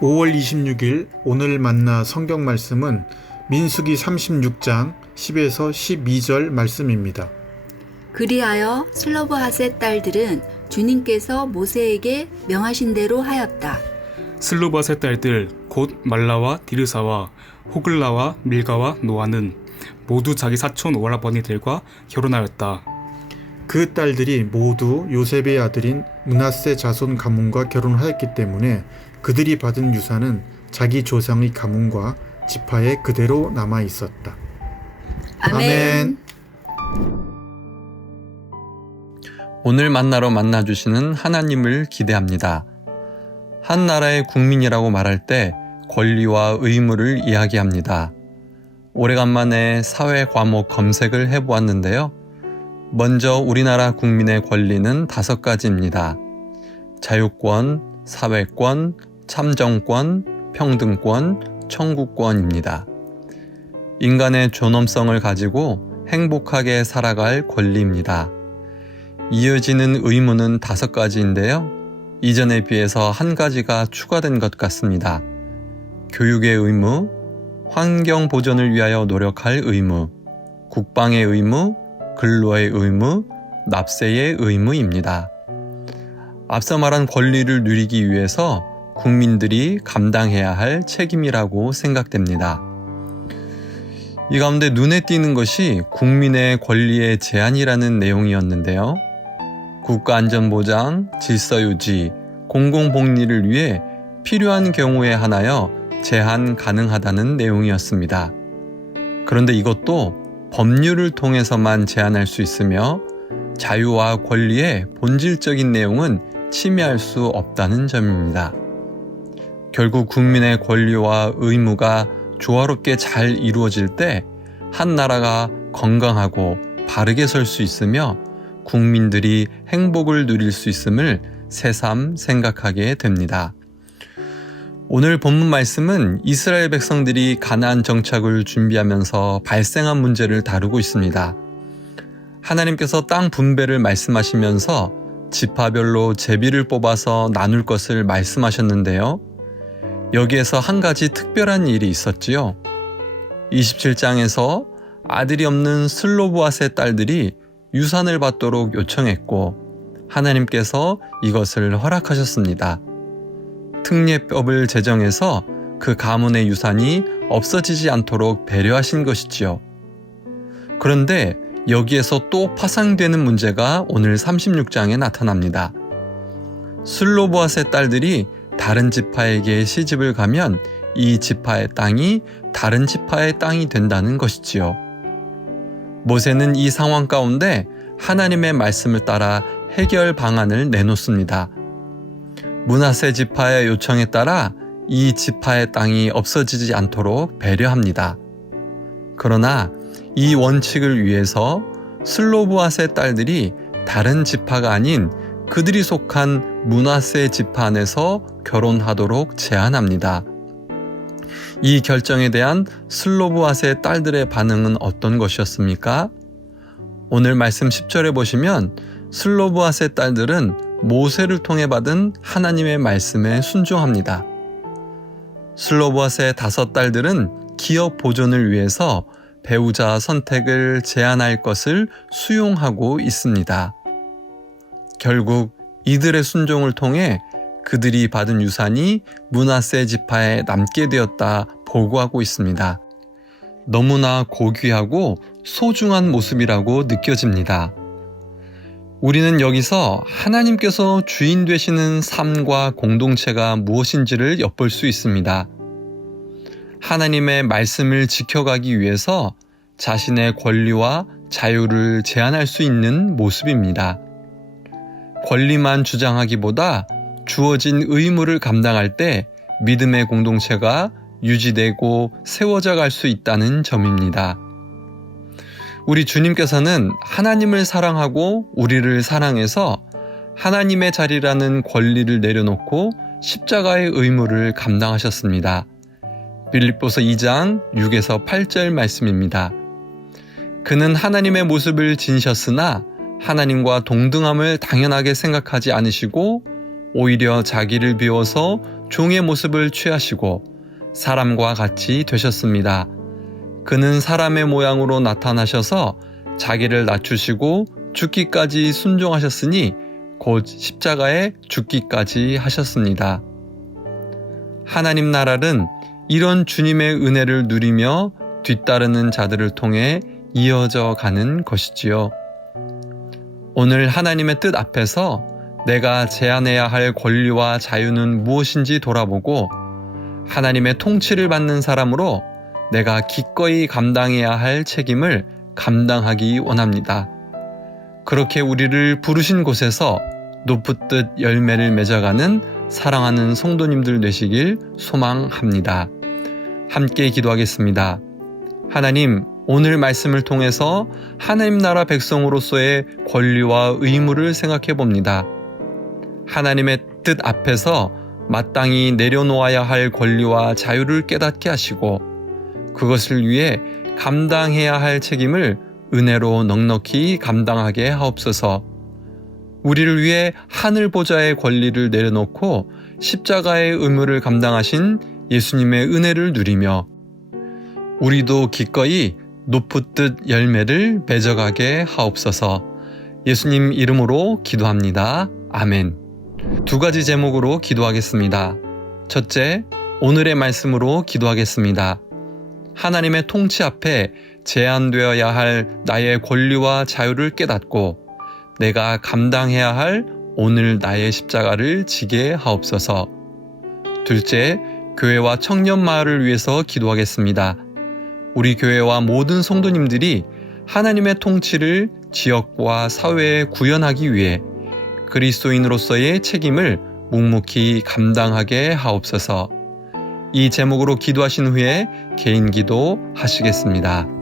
5월 26일 오늘 만나 성경 말씀은 민수기 36장 10에서 12절 말씀입니다. 그리하여 슬로브핫의 딸들은 주님께서 모세에게 명하신 대로 하였다. 슬로밧의 딸들 곧 말라와 디르사와 호글라와 밀가와 노아는 모두 자기 사촌 오라버니들과 결혼하였다. 그 딸들이 모두 요셉의 아들인 므낫세 자손 가문과 결혼하였기 때문에 그들이 받은 유산은 자기 조상의 가문과 지파에 그대로 남아 있었다. 아멘. 오늘 만나러 만나주시는 하나님을 기대합니다. 한 나라의 국민이라고 말할 때 권리와 의무를 이야기합니다. 오래간만에 사회 과목 검색을 해보았는데요. 먼저 우리나라 국민의 권리는 5가지입니다. 자유권, 사회권, 참정권, 평등권, 청구권입니다. 인간의 존엄성을 가지고 행복하게 살아갈 권리입니다. 이어지는 의무는 5가지인데요. 이전에 비해서 한 가지가 추가된 것 같습니다. 교육의 의무, 환경 보존을 위하여 노력할 의무, 국방의 의무, 근로의 의무, 납세의 의무입니다. 앞서 말한 권리를 누리기 위해서 국민들이 감당해야 할 책임이라고 생각됩니다. 이 가운데 눈에 띄는 것이 국민의 권리의 제한이라는 내용이었는데요. 국가안전보장, 질서유지, 공공복리를 위해 필요한 경우에 한하여 제한 가능하다는 내용이었습니다. 그런데 이것도 법률을 통해서만 제한할 수 있으며 자유와 권리의 본질적인 내용은 침해할 수 없다는 점입니다. 결국 국민의 권리와 의무가 조화롭게 잘 이루어질 때 한 나라가 건강하고 바르게 설 수 있으며 국민들이 행복을 누릴 수 있음을 새삼 생각하게 됩니다. 오늘 본문 말씀은 이스라엘 백성들이 가나안 정착을 준비하면서 발생한 문제를 다루고 있습니다. 하나님께서 땅 분배를 말씀하시면서 지파별로 제비를 뽑아서 나눌 것을 말씀하셨는데요. 여기에서 한 가지 특별한 일이 있었지요. 27장에서 아들이 없는 슬로브핫의 딸들이 유산을 받도록 요청했고 하나님께서 이것을 허락하셨습니다. 특례법을 제정해서 그 가문의 유산이 없어지지 않도록 배려하신 것이지요. 그런데 여기에서 또 파생되는 문제가 오늘 36장에 나타납니다. 슬로브핫의 딸들이 다른 지파에게 시집을 가면 이 지파의 땅이 다른 지파의 땅이 된다는 것이지요. 모세는 이 상황 가운데 하나님의 말씀을 따라 해결 방안을 내놓습니다. 므낫세 지파의 요청에 따라 이 지파의 땅이 없어지지 않도록 배려합니다. 그러나 이 원칙을 위해서 슬로브핫의 딸들이 다른 지파가 아닌 그들이 속한 므낫세 지파 안에서 결혼하도록 제안합니다. 이 결정에 대한 슬로브핫의 딸들의 반응은 어떤 것이었습니까? 오늘 말씀 10절에 보시면 슬로브핫의 딸들은 모세를 통해 받은 하나님의 말씀에 순종합니다. 슬로브핫의 5딸들은 기업 보존을 위해서 배우자 선택을 제한할 것을 수용하고 있습니다. 결국 이들의 순종을 통해 그들이 받은 유산이 므낫세 지파에 남게 되었다 보고하고 있습니다. 너무나 고귀하고 소중한 모습이라고 느껴집니다. 우리는 여기서 하나님께서 주인 되시는 삶과 공동체가 무엇인지를 엿볼 수 있습니다. 하나님의 말씀을 지켜가기 위해서 자신의 권리와 자유를 제한할 수 있는 모습입니다. 권리만 주장하기보다 주어진 의무를 감당할 때 믿음의 공동체가 유지되고 세워져 갈 수 있다는 점입니다. 우리 주님께서는 하나님을 사랑하고 우리를 사랑해서 하나님의 자리라는 권리를 내려놓고 십자가의 의무를 감당하셨습니다. 빌립보서 2장 6에서 8절 말씀입니다. 그는 하나님의 모습을 지니셨으나 하나님과 동등함을 당연하게 생각하지 않으시고 오히려 자기를 비워서 종의 모습을 취하시고 사람과 같이 되셨습니다. 그는 사람의 모양으로 나타나셔서 자기를 낮추시고 죽기까지 순종하셨으니 곧 십자가에 죽기까지 하셨습니다. 하나님 나라는 이런 주님의 은혜를 누리며 뒤따르는 자들을 통해 이어져 가는 것이지요. 오늘 하나님의 뜻 앞에서 내가 제한해야 할 권리와 자유는 무엇인지 돌아보고 하나님의 통치를 받는 사람으로 내가 기꺼이 감당해야 할 책임을 감당하기 원합니다. 그렇게 우리를 부르신 곳에서 높은 열매를 맺어가는 사랑하는 성도님들 되시길 소망합니다. 함께 기도하겠습니다. 하나님, 오늘 말씀을 통해서 하나님 나라 백성으로서의 권리와 의무를 생각해 봅니다. 하나님의 뜻 앞에서 마땅히 내려놓아야 할 권리와 자유를 깨닫게 하시고 그것을 위해 감당해야 할 책임을 은혜로 넉넉히 감당하게 하옵소서. 우리를 위해 하늘 보좌의 권리를 내려놓고 십자가의 의무를 감당하신 예수님의 은혜를 누리며 우리도 기꺼이 높은 뜻 열매를 맺어가게 하옵소서. 예수님 이름으로 기도합니다. 아멘. 2가지 제목으로 기도하겠습니다. 첫째, 오늘의 말씀으로 기도하겠습니다. 하나님의 통치 앞에 제한되어야 할 나의 권리와 자유를 깨닫고 내가 감당해야 할 오늘 나의 십자가를 지게 하옵소서. 둘째, 교회와 청년 마을을 위해서 기도하겠습니다. 우리 교회와 모든 성도님들이 하나님의 통치를 지역과 사회에 구현하기 위해 그리스도인으로서의 책임을 묵묵히 감당하게 하옵소서. 이 제목으로 기도하신 후에 개인 기도 하시겠습니다.